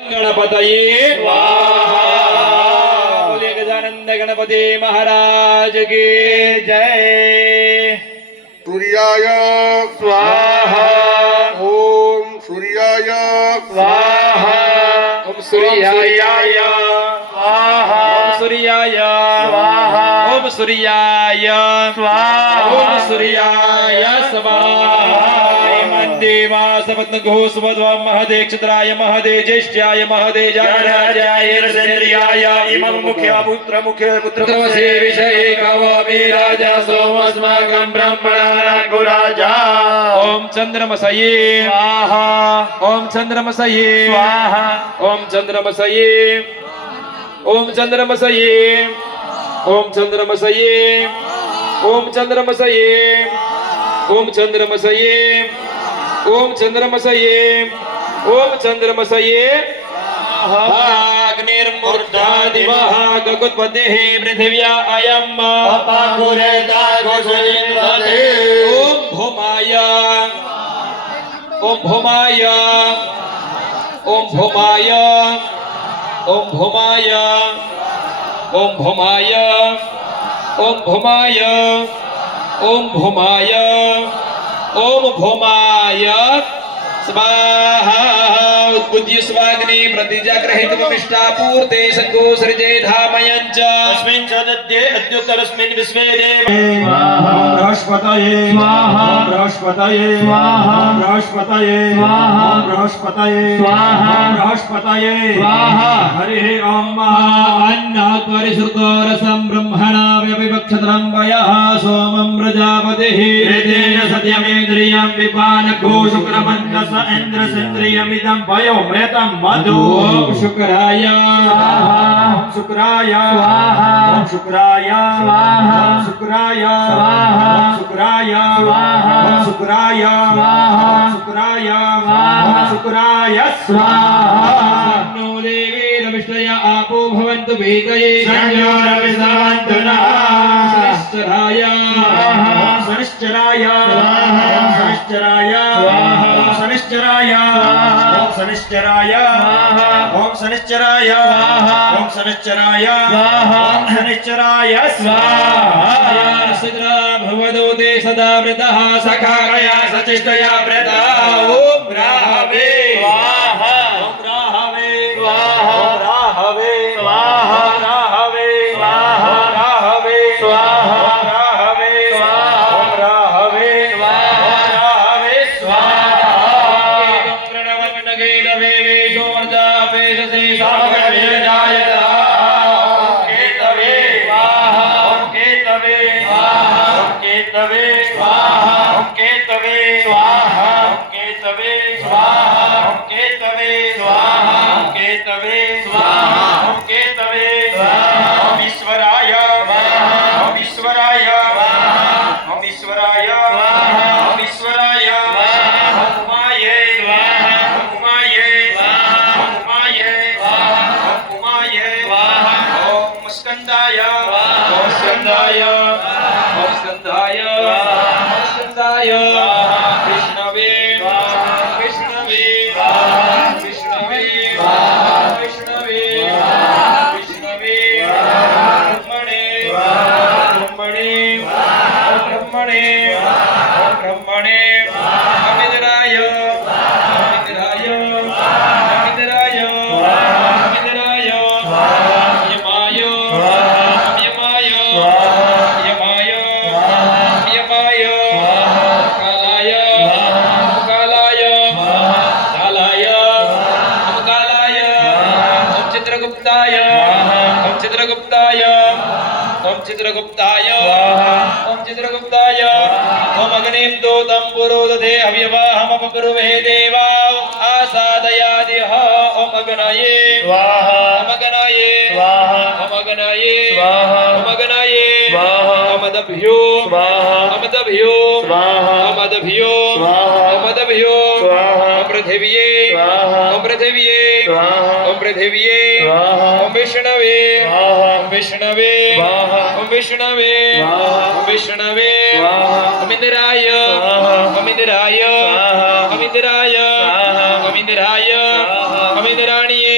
गणपतये स्वाहा। बोले गजानंद गणपति महाराज की जय। सूर्याय स्वाहा ओम सूर्याय स्वाहा। ओम सूर्याय स्वाहा। ओम सूर्याय स्वाहा। ओम सूर्याय स्वाहा। ओम सूर्याय स्वाहा। देवा सपत्न घोष वध्वा महदे क्षत्राय महदे ज्येष्ठ्याय महदे जागराजाय रसेन्द्रियाय इमं मुख्य पुत्र पुत्रवसे विषये कवामि राजा सोमस्माकं ब्रह्मणानां गुराजा। ओम चंद्रमसये स्वाहा। ओम चंद्रमसये स्वाहा। ओम चंद्रमसये। ओम चंद्रमसये। ओम चंद्रमसये। ओम चंद्रमसये। ओम चंद्रमसये। ओम चंद्रमसये। ओम चंद्रमसये। अग्निर्मूर्धादिवः गगुत्पतेः पृथिव्या अयम् ओम भौमाय। ओम भौमाय। ओम भौमाय। ओम भौमाय। ओम भौमाय। ओम भौमाय। ओम भौमाय। ओम भौमाय स्वाहा। उद्बुद्ध्य स्वाग्नि प्रतिजाग्रहितुमिष्टा पूर्ते संगो सृजे धामयञ्च अस्मिन् च दद्ये अद्युत्तरस्मिन् विश्वे देवे स्वाहा। बृहस्पतये स्वाहा। बृहस्पतये स्वाहा। बृहस्पतये स्वाहा। बृहस्पतये स्वाहा। बृहस्पतये स्वाहा। हरिः ओम अन्नात्वरिसुर्गोरसं ब्रह्मणा व्यविवक्षत्रं वयः सोमं प्रजापतिः तेन सत्यमेन्द्रियं विपानको शुक्रमन्तस इन्द्रसेन्द्रियमिदं वयोमृतं मधु। ओम शुक्राय स्वाहा। ओम शुक्राय स्वाहा। ओम शुक्राय स्वाहा। ओम शुक्राय स्वाहा। ओम शुक्राय स्वाहा। ओम शुक्राय स्वाहा। ओम शुक्राय स्वाहा। ओम शुक्राय स्वाहा। नो देवीरविष्टया आपो भवन्तु वेदये संयोरविसवन्तु नः। शनिश्चराय स्वाहा। शनिश्चराय स्वाहा। शनिश्चराय स्वाहा। शनिश्चराय स्वाहा। शनिश्चराय स्वाहा। ओम शनिश्चराय स्वाहा। ओम शनिश्चराय स्वाहा। ओम शनिश्चराय स्वाहा। सिद्रा भवदो ते सदा वृतः सखाकया सचिष्टया वृता। ओम राहवे स्वाहा। ओम राहवे स्वाहा। ओम राहवे स्वाहा। राहवे स्वाहा। राहवे स्वाहा। राहवे स्वाहा। ओम राहवे स्वाहा। राहवे स्वाहा। एवं प्रणवन्नगे दवेवे सोमर्जापेशसे सामगणवीरजायता। ओम केतवे स्वाहा। ओम केतवे स्वाहा। ओम केतवे स्वाहा। ओम केतवे स्वाहा। ओम केतवे स्वाहा। ओम केतवे स्वाहा। ओम केतवे स्वाहा। ओम केतवे स्वाहा। ओम ईश्वराय स्वाहा। ओम ईश्वराय स्वाहा। ओम ईश्वराय स्वाहा। ओम ईश्वराय स्वाहा। ओम उमाये स्वाहा। ओम उमाये स्वाहा। ओम उमाये स्वाहा। ओम उमाये स्वाहा। ओम स्कंदाय स्वाहा। ओम स्कंदाय स्वाहा। ओम स्कंदाय स्वाहा। ओम स्कंदाय स्वाहा। विष्णवे स्वाहा। विष्णवे स्वाहा। विष्णवे स्वाहा। विष्णवे स्वाहा। विष्णवे स्वाहा। ब्रह्मणे स्वाहा। ब्रह्मणे स्वाहा। ब्रह्मणे स्वाहा। ब्रह्मणे स्वाहा। अमितराय स्वाहा। अमितराय स्वाहा। अमितराय स्वाहा। अमितराय स्वाहा। यमाय स्वाहा। यमाय स्वाहा। यमाय स्वाहा। यमाय स्वाहा। कालाय स्वाहा। कालाय स्वाहा। कालाय स्वाहा। कालाय स्वाहा। ओम चित्रगुप्ताय स्वाहा। ओम चित्रगुप्ताय ओम चित्रगुप्ताय स्वाहा। ओम चित्रगुप्ताय ओम अग्निं दूतं पुरोदधे हव्यवाहमपकुर्वे देवा आसादयादिह। ओम अग्नये स्वाहा। ओम अग्नये स्वाहा। ओम अग्नये स्वाहा। ओम अग्नये स्वाहा। अमदभ्यो स्वाहा। अमदभ्यो स्वाहा। अमदभ्यो स्वाहा। अमदभ्यो स्वाहा। ओम पृथिव्ये स्वाहा। ओम पृथिव्ये स्वाहा। ओम पृथिव्ये स्वाहा। ओम विष्णवे स्वाहा। ओम विष्णवे स्वाहा। ओम विष्णवे स्वाहा। ओम विष्णवे स्वाहा। ओम इंद्राय स्वाहा। ओम इंद्राय स्वाहा। ओम इंद्राय स्वाहा। ओम इंद्राय स्वाहा। ओम इंद्राणिये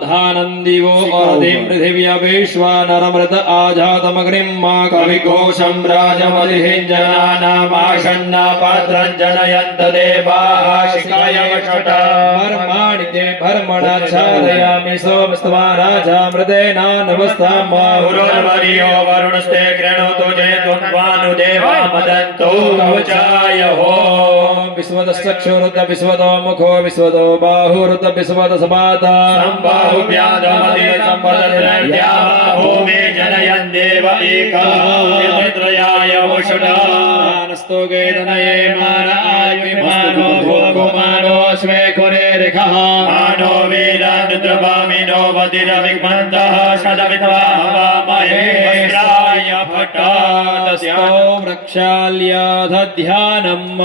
धानन्दिवो अर्धिं पृथिव्या विश्वानरमृत आजातमग्निं मा कविकोशं राजमधिहिञ्जनानामाशन्ना पात्रं जनयन्त देवाः शिखायवषट कर्माणि ते भर्मणाच्छादयामि सोमस्त्वा राजामृतेनानवस्थामा गुरुर्वर्यो वरुणस्ते गृणोतु जयत्वन्वानुदेवा मदन्तो कवचाय हो विश्वदश्चक्षुरुद्ध विश्वदो मुखो विश्वदो बाहुरुद्ध विश्वदसमाता सम्बाहुव्याधमदे सम्पदद्रव्या भूमे जनयन् देव एकात्रयाय वषुडानस्तो वेदनये मान आयुमानो भूगुमानो स्वे कुरे रेखः मानो वीरानुद्रवामिनो वदिरविग्मन्तः सदविद्वा हवामहे वस्त्राय भट्टातस्यो वृक्षाल्याधध्यानम् ॐ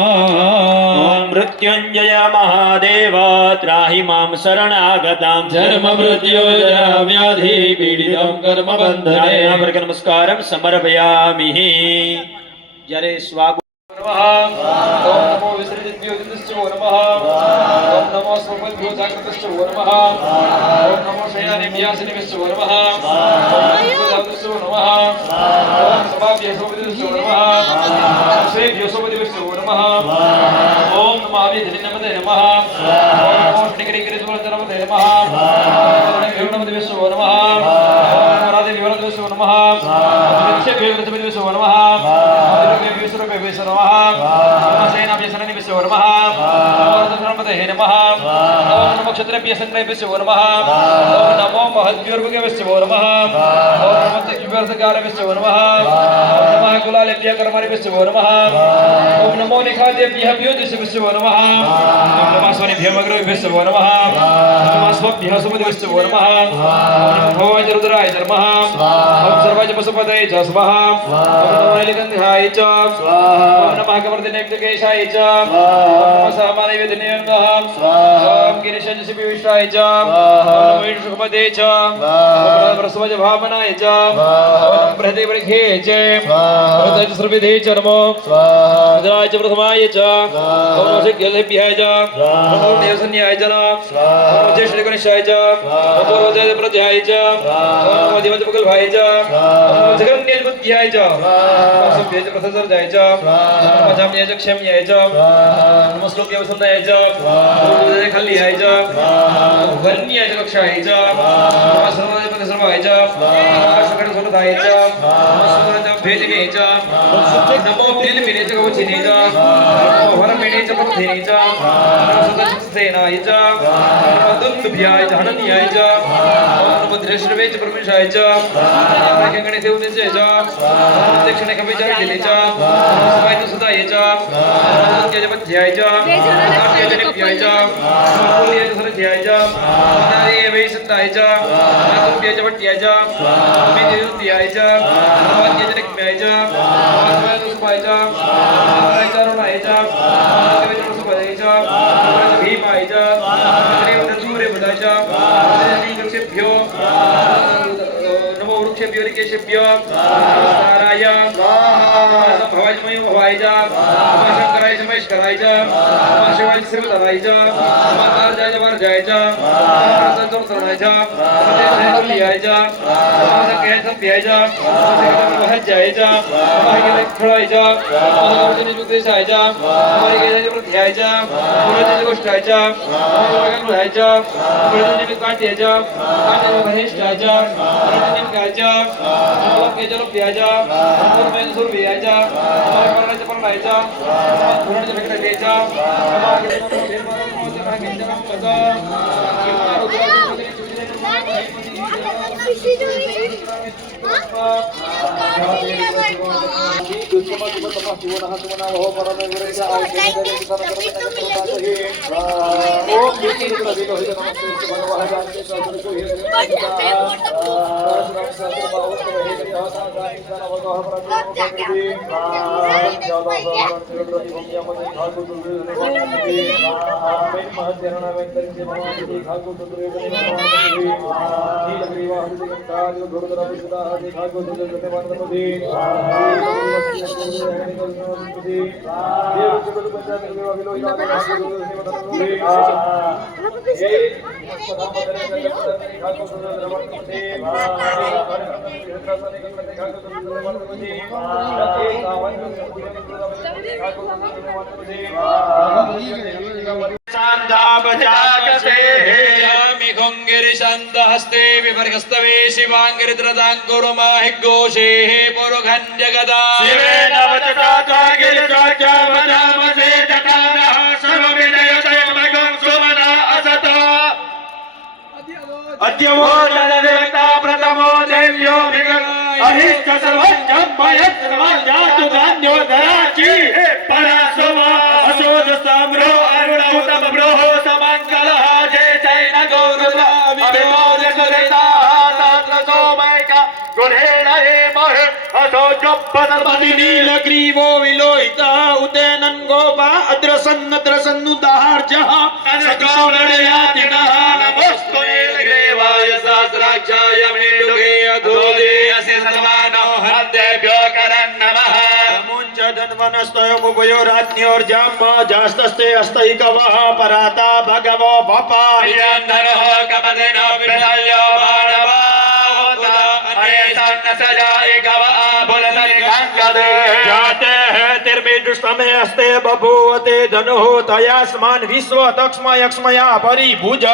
मृत्युञ्जय महादेव त्राहि मां शरणागतां जन्म मृत्युजरा व्याधि पीडितं कर्म बन्धने नमस्कारं समर्पयामि जरे स्वागत ओम नमो विसर्जिभ्यो दिनश्चो नमः ओम नमो स्वपद्भ्यो जागृतश्चो नमः ओम नमो शयानेभ्यासनेभ्यो नमः ओम नमो नमः ओम सभाभ्यो सोपदिभ्यो नमः ओम श्रेभ्यो सोपदिभ्यो नमः ओम नमामि धनिनमते नमः ओम नमो श्रीकरिकरिसुवरतनमते नमः ओम नमो नमः ओम राधेभ्यो नमः ओम विक्षेभ्यो नमः नमः सेनाभ्यसननिभ्यो नमः नमः नमः ओम नमो क्षत्रिभ्यसङ्ग्रहेभ्यो नमः ओम नमो महद्भ्योर्भुगेभ्यो नमः ओम नमो दिग्भ्यर्थकारेभ्यो नमः ओम नमः कुलालेभ्यः कर्मणिभ्यो नमः ओम नमो निखादेभ्यः व्योतिषेभ्यो नमः ओम नमः स्वनिभ्यमग्रभ्यो नमः ओम नमः स्वभ्यः सुमतिभ्यो नमः ओम नमो भवाय रुद्राय नमः ओम सर्वाय पशुपतये च स्वाहा ओम नमो नीलकण्ठाय च ओम नमः कवर्धिनेभ्यकेशाय च ओम नमः सहमानवेदिनेभ्यः ओम गिरिशंसिविष्टाय च ओम नमो विष्णुपदे च ओम नमः प्रसवज भावनाय च ओम नमः बृहदेवरिखे च ओम नमः सर्वविधे च नमो रुद्राय च प्रथमाय च ओम नमः सिद्ध्यसेभ्याय च ओम नमो देवसन्याय च ओम नमो ज्येष्ठगणेशाय च ओम पूर्वजय प्रत्याय च ओम नमो दिवजपकल्भाय च ओम नमो जगन्यजबुद्ध्याय च ओम नमो सभ्याय च प्रथसर्जाय च नमो जाम्याय च क्षेम्याय च नमो श्लोक्याय वसन्ताय च नमो खल्याय च नमो वर्ण्याय च कक्षाय च नमो सर्वाय प्रतिसर्वाय च नमो शकटसुरताय च नमो सुरज भेदिने च नमो प्रीलमिने च कवचिने च नमो वरमिणे च पथिने च नमो सदशसेनाय च नमो दुन्दुभ्याय च हनन्याय च नमो द्रष्टवे च प्रविशाय च नमो गणेशे उन्नते च नमो दक्षिणे कविचारिणे च नमो च सुदाय च नमो त्यजपध्याय च नमो त्यजनिभ्याय च नमो कुल्याय च सरध्याय च नमो नारीय वैसन्ताय च नमो कुल्याय च भट्ट्याय च नमो मेदियुत्याय च नमो त्यजनिक्म्याय च नमो सुपाय च नमो चारुणाय च नमो कविचरसुपाय च नमो भीमाय च नमो सूर्यपदाय च नमो वृक्षेभ्यो नमो वृक्षेभ्यो ऋकेशेभ्यो नमस्काराय भवाय मयो भवाय च नमः शंकराय च महेश्वराय च नमः शिवाय च श्रीवताय च नमः कारजाय च वरजाय च नमः संतोषाय च नमः तुल्याय च नमः संख्याय संध्याय च नमः महज्जाय च नमः गिलखड़ाय च नमः गौतमीजुक्तेशाय च नमः गिलखड़ाय च प्रत्याय च नमः गोष्ठाय च नमः गंगाय च नमः कांट्याय च कांट्याय च महेश्वराय च नमः निमकाय च नमः लक्ष्याय च लक्ष्याय च नमः सुरभियाय च नमः परणाय च परणाय च नमः धुरणाय च विक्रमाय च यामि खुङ्गिरिशन्दहस्ते विवर्गस्तवे शिवाङ्गिरिद्रदाङ्कुरुमाहिघोषे पुरुखण्ड्यगदा अद्यवो जनदेवता प्रथमो देव्यो अहिष्ट सर्वज्ञं मयत्सर्वजातु धान्यो दराचि परासवा असोद साम्रो अरुणौतम ब्रोह समङ्गलः जय जैन गौरवा विभोज सुरेता तात्र सोमैका गुणेन हेमः असो जप्पदर्पति नीलग्रीवो विलोहिता उतेनन् गोपा अद्रसन्नुदार्जः सकौलयातिनः नमोऽस्तु नीलग्रीवाय सहस्राक्षाय मेलुगे अधोदे अस्य सर्वानो हृदेभ्यो करन् नमः मुञ्च धन्वनस्तयोमुभयो राज्ञोर्जाम्बो जास्तस्ते अस्तैकवः पराता भगवो भपा हिरण्यनः कमदेनो विशल्यो मानवा जाते हैं तिर्मिदुष्टमे अस्ते बभूवते धनुः तयास्मान् विश्व तक्ष्म यक्ष्मया परिभुज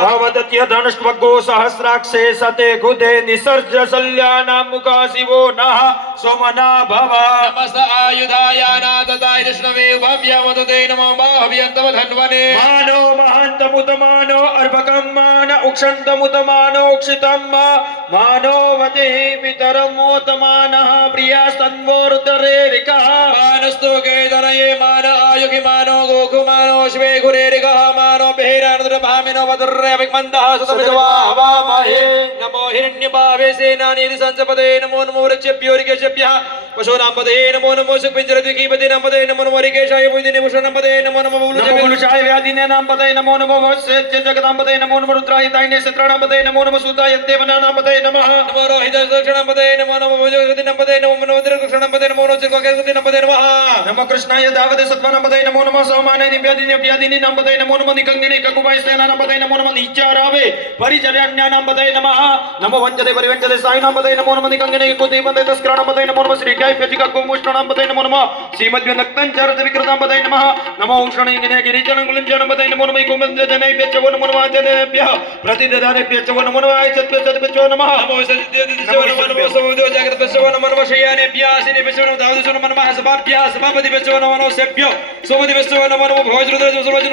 भवदत्य धनुष्वगो सहस्राक्षे सते गुदे निसर्ज शल्यानां मुखा शिवो नः सोमना भव नमस्त आयुधायानादताय विष्णवे भव्यमदते नमो बाह्व्यन्तम धन्वने मानो महान्तमुतमानो अर्भकं मान उक्षन्तमुतमानो उक्षितं मानो वदेः पितरमोतमानः प्रियास्तन्वोरुदरेरिकः मानस्तु केतनये मान आयुगि मानो गोकुमानो शिवे गुरेरिकः मानो बेहिरानदुर्भामिनो वदुर्यभिमन्दः सुतमित्वा हवामहे नमो हिरण्यपावे सेनानीति संसपदे नमो नमो वृक्षेभ्यो ऋकेशेभ्यः पशूनां पदे नमो नमो सुखपिञ्जरद्विकीपते नमो पदे नमो नमो ऋकेशाय भुजदिने भूषणं पदे नमो नमो पुरुषाय व्याधिनां पदे नमो नमो वत्सेत्य जगतां पदे नमो नमो रुद्रायतायने क्षेत्राणां पदे नमो नमो सुताय देवनानां पदे नमः नमो रोहितक्षणां पदे नमो नमो भुजगतिनां पदे नमो नमो दीर्घक्षणां पदे नमो नमो चिर्गगतिनां पदे नमः नमो कृष्णाय दावदे सत्वानां पदे नमो नमो सोमाने निव्यादिनीनां पदे नमो नमो निकंगिनी ककुबायस्तेनां पदे नमो नमो निचारावे परिचर्यान्यानां पदे नमः नमो वञ्जते परिवञ्जते सायिनां पदे नमो नमो निकंगिनी कुतिपदे तस्कराणां पदे नमो नमो श्रीकाय व्यजिककुमुष्णां पदे नमो नमः श्रीमद्व्यनक्तञ्चरत विकृतां पदे नमः नमो उष्णिगिने गिरिजनं गुलिञ्जनं पदे नमो नमः कुमन्दजनेभ्यश्च वो नमो नमः आचार्येभ्यः प्रतिददानेभ्यश्च वो नमो नमः आयसत्भ्यश्च नमः नमो सत्यदेवस्य नमो नमो समुद्र जागृतस्य नमो नमो शय्यानेभ्यः आसीनेभ्यश्च नमो दावदेभ्यो नमो नमः सभाभ्यः सभापतिभ्यश्च नमो नमो सेभ्यो सोमदिभ्यश्च नमो नमो भवजरुद्रस्य सर्वजन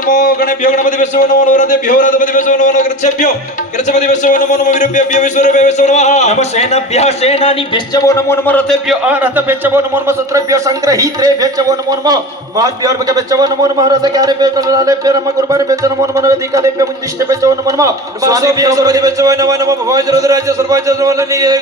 नमो गणेभ्यो गणपतिभ्यश्च नमो नमो रथेभ्यो रथपतिभ्यश्च नमो नमो गृच्छेभ्यो गृच्छपतिभ्यश्च नमो नमो वीरभ्यो विश्वरूपेभ्यश्च नमः नमो सेनाभ्यः सेनानीभ्यश्च वो नमो नमो रथेभ्यो रथभ्यश्च वो नमो नमो शस्त्रेभ्यः संग्रहीत्रेभ्यश्च वो नमो नमो महद्भ्योर्भगभ्यश्च वो नमो नमः रथकारेभ्यः लालेभ्यः नमः कुर्बारेभ्यश्च नमो नमः वेदिकालेभ्यः मुञ्जिष्टेभ्यश्च वो नमो नमः स्वामीभ्यो सभापतिभ्यश्च नमो नमो भवजरुद्रास्य सर्वजन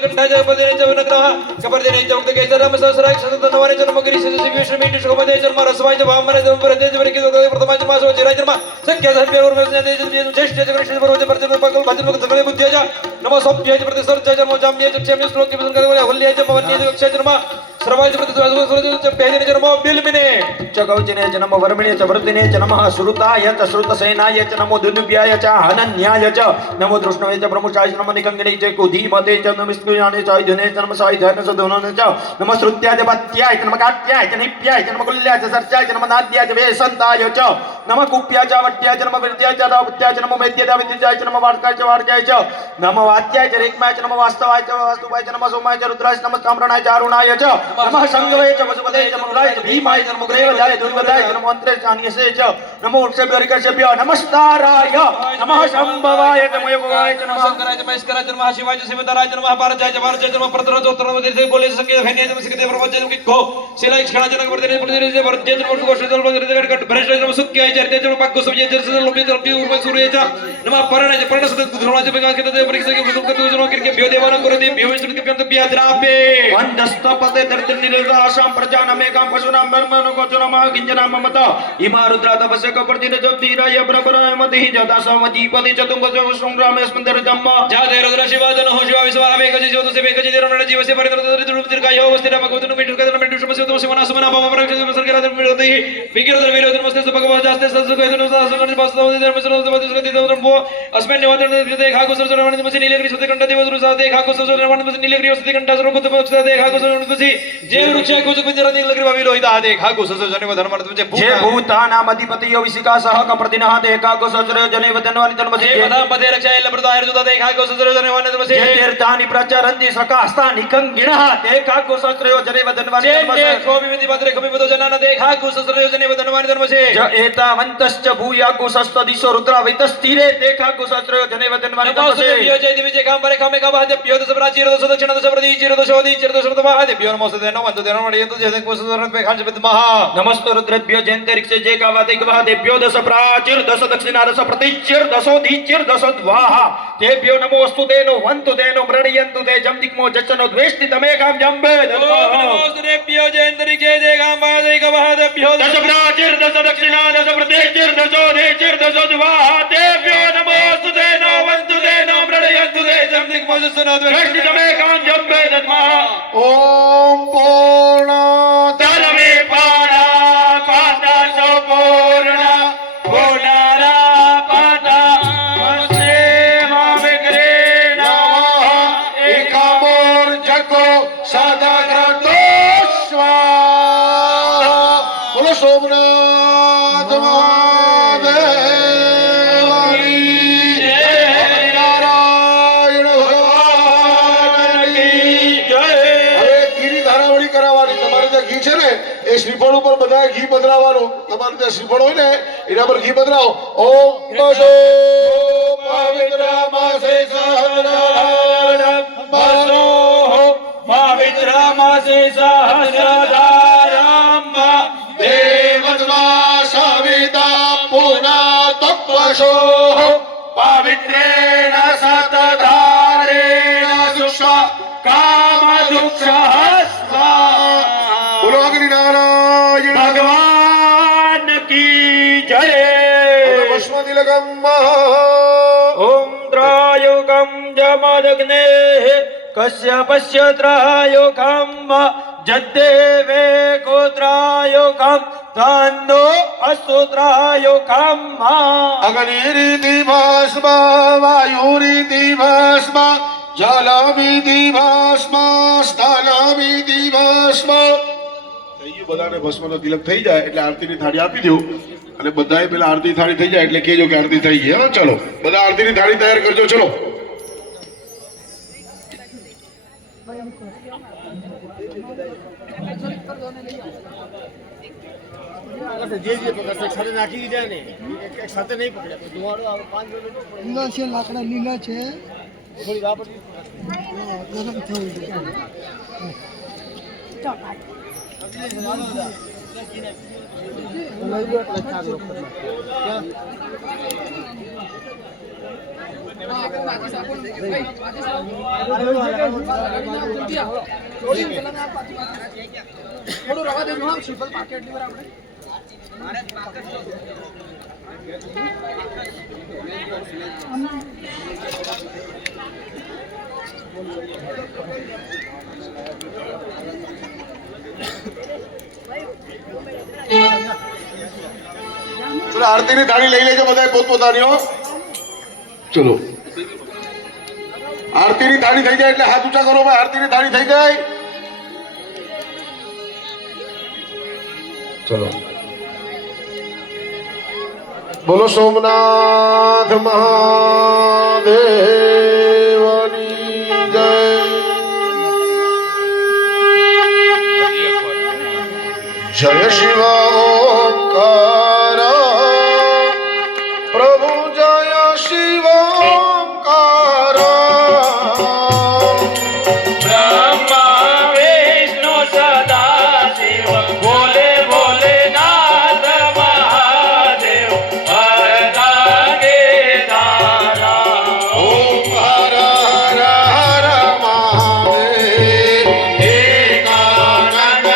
गणपतिभ्यश्च नमः कपर्दिनेच उक्तकेश राम सहस्राय शततनवारे नमो गिरिशस्य विष्णुमीति शुभमदे जन्म रसवाय भामरे दंपरते वरिके प्रथमाच मासो चिराय जन्म सख्य सभ्य उर्वस्नेते ज्येष्ठ गणेश पर्वते परते पकल भजन सकले बुद्ध्यज नमो सभ्यज प्रतिसर्ज जन्म जाम्ये चक्षेम्य श्लोके संकल्प हल्यज पवन्ये अक्षय जन्म सर्वाय प्रतिसर्ज पहले जन्म बिलमिने चकौचने च नमो वर्मिणे च वृतिने च नमः श्रुताय च श्रुतसेनाय च नमो दुनुभ्याय च हनन्याय च नमो दृष्णवे च प्रमुखाय च नमो निकंगिने च कुधीमते च नमस्कृयाने च आयुधने च नमः सायुधाय च धनुने च नमः श्रुत्याय च पत्याय च नमः काट्याय च निप्याय च नमः कुल्याय च सर्चाय च नमः नाद्याय च वेसन्ताय च नमः कुप्याय च वट्याय च नमः विद्याय च दावत्याय च नमः वैद्याय च विद्याय च नमः वार्काय च वार्काय च नमः वात्याय च रेक्माय च नमः वास्तवाय च वास्तुवाय च नमः सोमाय च रुद्राय च नमः ताम्रणाय च अरुणाय च नमः संगवे च वसुपदे च मंगलाय च भीमाय च नमः ग्रेवजाय दुर्वदाय च नमः अंतरे च अन्यसे च नमो वृक्षेभ्यो नमस्ताराय नमः संभवाय च मयोभवाय च नमः शंकराय च महेश्वराय च नमः शिवाय च शिवतराय च नमः भारजाय च भारजाय च नमः प्रतरजोत्तरमोदीर्थे बोले संकेत भैन्याय च सिकते प्रवचन किक्को शिलाय क्षणाय च नगवर्धने प्रतिदिने च वर्ज्य च वर्षो वर्षो जल गट भ्रष्टाय च सुक्याय च अर्थे च पक्को सुजय च लोभे च लोभे उर्व सूर्य च नमः परणाय च पर्णसुत धृणाय च विकास केते परीक्षा के प्रथम करतो च नो किरके भ्यो देवानं करते भ्यो विष्णु के प्यंत प्याद्रापे वंदस्तपते दर्दनिलरा आशां प्रजानामेकां पशूनां ब्रह्मणोकोचनमः किञ्चनां ममत इमा रुद्रा तपस्य कपर्दिन जप्तिराय प्रपराय मतिः जता समजीपति चतुंगो संग्रामेस्मिन्दर्जम्म जाते रुद्र शिवादन हो शिवा विश्वा वेकजि ज्योतिषे वेकजि दीर्घ जीवसे परितृप्त दीर्घायो वस्तिरा भगवतनु मिठुकदन मिठु शुभसे समना समना भव परक्षित सर्गरादन मिरति विकिरदन विरोधन मस्ते भगवान जास्ते सत्सुखेतनु सहस्रगण बस्तव धर्म सर्वसमति धर्मो अस्मिन् निवादन कृते खागो सर्वसमति मसि नीलगिरि सते कंठ देवदुर साते खागो सर्वसमति मसि नीलगिरि सते कंठ सर्वकुत पक्षते खागो सर्वसमति मसि जे वृक्ष कुछ बिंजर नीलगिरि भाविलो हिता दे खागो सर्वसमति धर्म जे भूतानाम अधिपतियो विशिकासः कप्रदिनः ते खागो सर्वजने वदनवानि धर्मसे जे पदां पदे रक्षाय लब्रदाय रुदा ते खागो सर्वजने वानि धर्मसे जे तीर्थानि प्रचरन्ति सकास्तानि कंगिणः ते खागो सर्वजने वदनवानि धर्मसे जे कोपि विधि पत्रे कपि पदो जनान ते खागो सर्वजने वदनवानि धर्मसे ज एतावन्तश्च भूयागो सस्तदिशो रुद्रावैतस्थिरे ते खागो सर्वजने वदनवानि धर्मसे जय दिवि जय कांबरे कामे कामः देभ्यो दश प्राचीर दश दक्षिण दश प्रदीचीर दशोदी चिर दश तमः देभ्यो नमोस्तु देनो वन्दो देनो मणियन्तु जय कोसदरन पे खांच विद्मः नमस्ते रुद्रेभ्यो जयन्तरिक्षे जय कावादिकवः देभ्यो दश प्राचीर दश दक्षिण दश प्रदीचीर दशोदीचीर दशद्वाः तेभ्यो नमोस्तु देनो वन्तु देनो मृणीयन्तु ते जम दिक्मो जचनो द्वेष्टि तमेकां जम्बे नमोस्तु देभ्यो जयन्तरिक्षे जय कांबरे देभ्यो दश प्राचीर दश दक्षिण दश प्रदीचीर दशोदीचीर दशद्वाः तेभ्यो नमोस्तु देनो वन्तु देनो मृणीयन्तु ते जम दिक्मो जचनो द्वेष्टि तमेकां जम्बे दद्मः ओम पूर्ण धर्मे पाणा पाता संपूर्ण पुनरा पाता वसेवा विग्रे नमः एकामोर्जको सदाग्रतो स्वाहा बोलो सोमनाथ महादेव की जय। नारायण भगवान की जय હવે ઘીની ધારાવળી કરાવવાની તમારે ત્યાં ઘી છે ને એ શ્રીફળ ઉપર બધા ઘી પધરાવવાનું તમારે ત્યાં શ્રીફળ હોય ને એના પર ઘી પધરાવો ઓમ બસો પવિત્ર માસે સહસ્રધારમ બસો पवित्र मासे सहस्रधारम् દેવત્વા સવિતા પુના તપસો पवित्रेण सतधारेण सुषा कामदुःखहस्ता બોલો અગ્નિ નારાયણ भगवान की जय ભસ્મ તિલકમ મહા ओम त्रायुकं जमदग्नेः कश्यपस्य त्रायुकं जद्देवे गोत्रायुकं तन्नो अस्तु त्रायुकं अग्निरिति भस्म वायुरिति भस्म जलमिति भस्म स्थलमिति भस्म થઈ ગયું બધાને ભસ્મનો તિલક થઈ જાય એટલે આરતીની થાળી આપી દો અને બધાએ પેલા આરતી થાળી થઈ જાય એટલે કહેજો કે આરતી થઈ ગઈ હા ચલો બધા આરતીની થાળી તૈયાર કરજો ચલો જે જે પકડશે સાથે નાખી દીધા ને એક સાથે નહીં પકડ્યા તો ધુવાડો આવે 5 મિનિટ લીલા છે લાકડા લીલા છે થોડી રાહ પડી હા, ગરમ થયું છે થોડું રવા દેજો હા શ્રીફળ પાકે એટલી વાર આપણે ચલો આરતીની થાળી લઈ લેજો બધાએ પોતપોતાની હો ચલો આરતીની થાળી થઈ જાય એટલે હાથ ઊંચા કરો ભાઈ આરતીની થાળી થઈ જાય ચલો બોલો સોમનાથ મહાદેવની જય જય શિવ ઓંકાર પ્રભુ જય શિવ ઓંકાર ब्रह्मा विष्णु सदा शिव बोले भोलेनाथ महादेव हरदागे दारा ઓમ હર હર હર મહાદેવ एकानन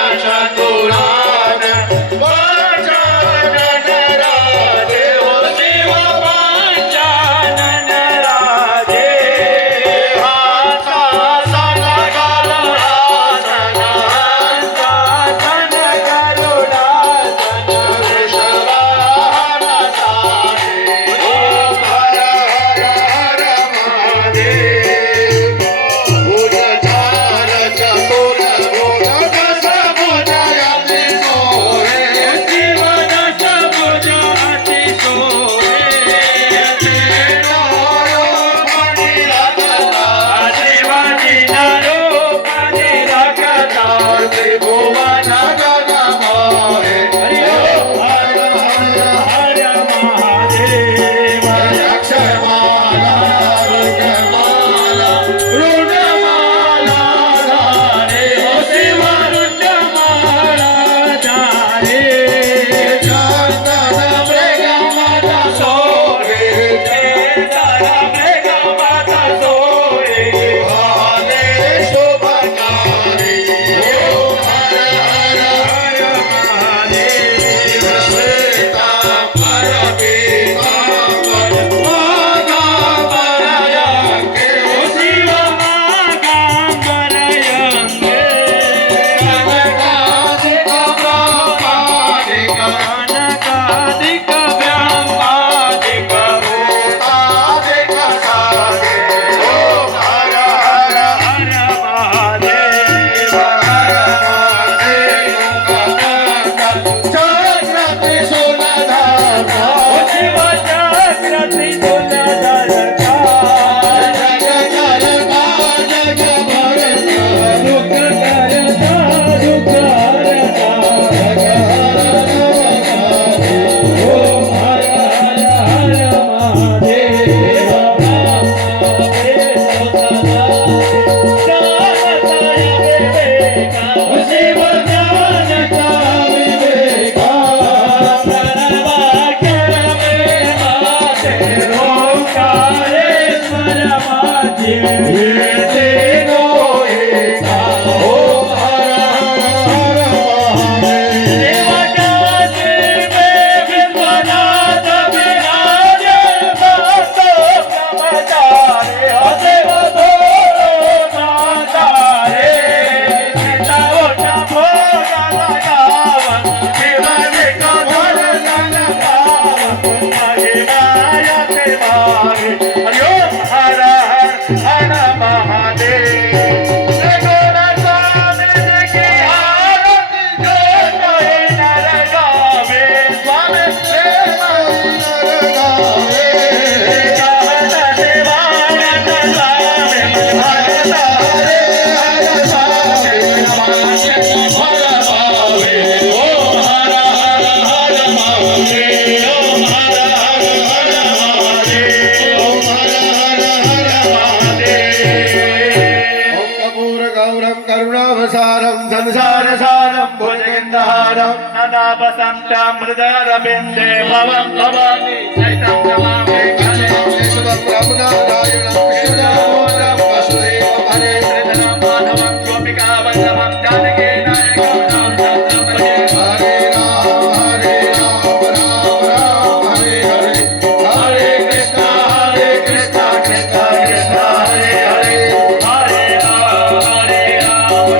मृदरबिन्दे भवं भवानि चैतं नमामि ब्रह्मनारायणं कृष्णदामोदरं वासुदेवं हरे कृष्णं माधवं गोपिकावल्लभं जानकीनायकं राम चन्द्रपदे हरे राम राम राम हरे हरे हरे कृष्ण कृष्ण कृष्ण हरे हरे हरे राम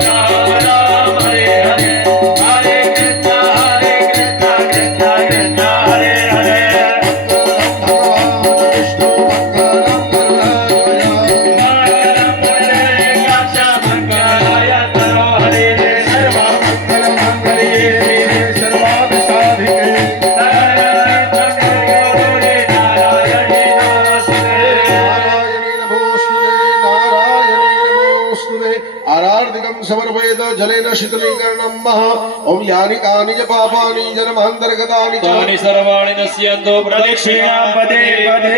राम राम हरे हरे हरे कृष्ण कृष्ण कृष्ण हरे हरे भगवान विष्णु मंगलम करुणालयाय मंगलाय करो हरे सर्वमंगल मंगले सर्वार्थ साधिके नारायणी नमोस्तुते नारायणी नमोस्तुते आरार्धिकं समर्पयेत जलेन शीतलीकरणं महा ओम यानि कानि च पापानि जन्मान्तर्गतानि च तानि सर्वाणि नश्यन्तो प्रदक्षिणा पदे पदे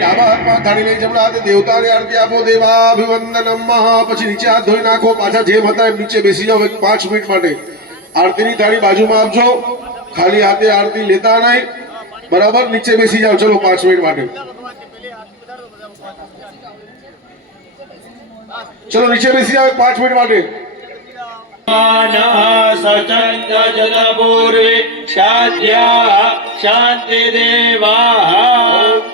ડાબા થાળીને જમણાથી દેવતાને આરતી આપો દેવાભિવંદનમ મહા પછી નીચે હાથ ધોઈ નાખો પાછા જેમ હતા એમ નીચે બેસી જાઓ 5 મિનિટ માટે આરતીની થાળી બાજુમાં આપજો ખાલી હાથે આરતી લેતા નહીં બરાબર નીચે બેસી જાઓ ચલો 5 મિનિટ માટે ચલો નીચે બેસી જાઓ 5 મિનિટ માટે सचंद जलपूर्वे शाद्या शांति देवाः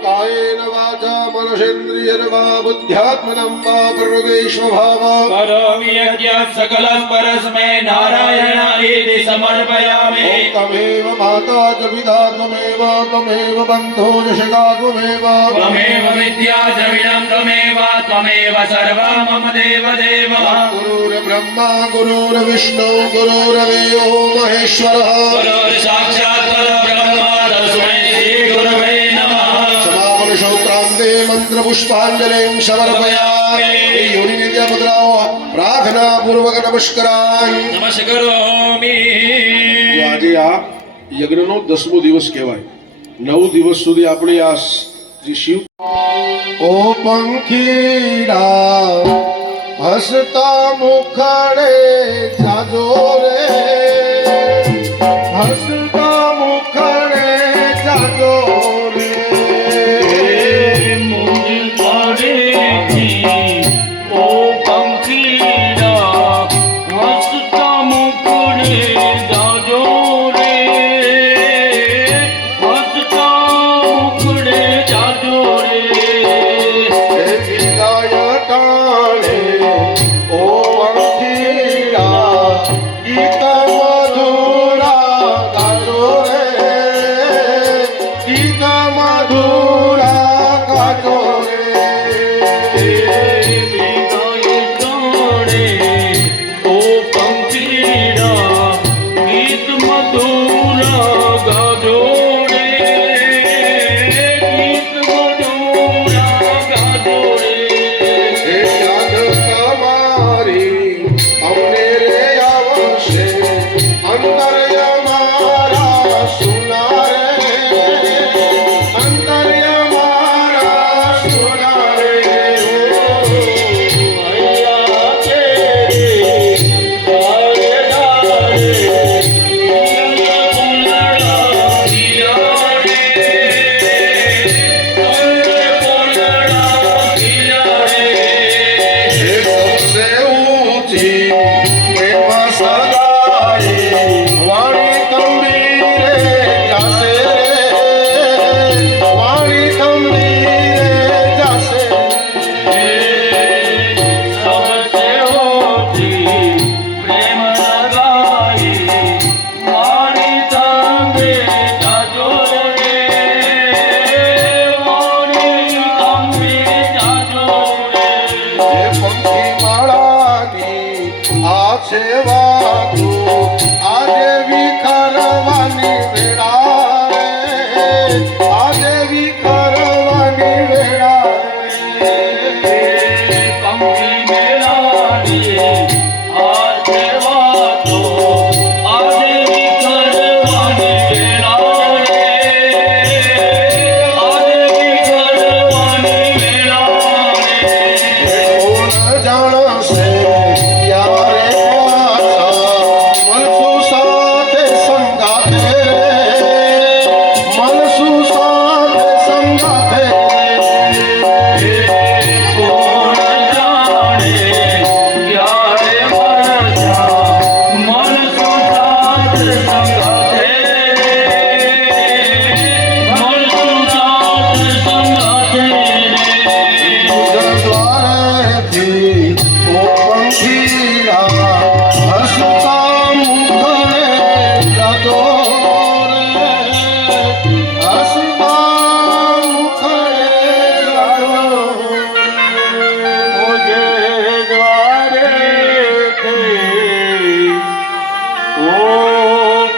कायेन वाचा मनसेन्द्रियर्वा बुद्ध्यात्मनं वा प्रकृतेष्वभाव करोमि यज्ञं सकलं परस्मै नारायणाय समर्पयामि तमेव माता च पिता त्वमेव बन्धो च सखा त्वमेव विद्या च विदं त्वमेव सर्वं मम देवदेव गुरुर्ब्रह्मा गुरुर्विष्णु गुरुर्देवो महेश्वरः गुरुर्साक्षात् परब्रह्म तस्मै श्रीगुरवे नमः समापन शौत्रान्ते मन्त्रपुष्पाञ्जलिं समर्पयामि योनिनित्य બીજા મુદ્રાઓ પ્રાર્થના પૂર્વક નમસ્કારાય. નમસ્કારોમી. તો આજે આ યજ્ઞનો 10મો દિવસ કહેવાય. 9 દિવસ સુધી આપણે આ જે શિવ ઓ પંખીડા હસતા મુખડે જાજો રે, હસતા મુખડે જાજો રે. વિદાય ટાણે ઓ પંખીડા ગીત મધુરા ગાજો રે, ગીત મધુરા ગાજો રે.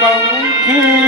પંખી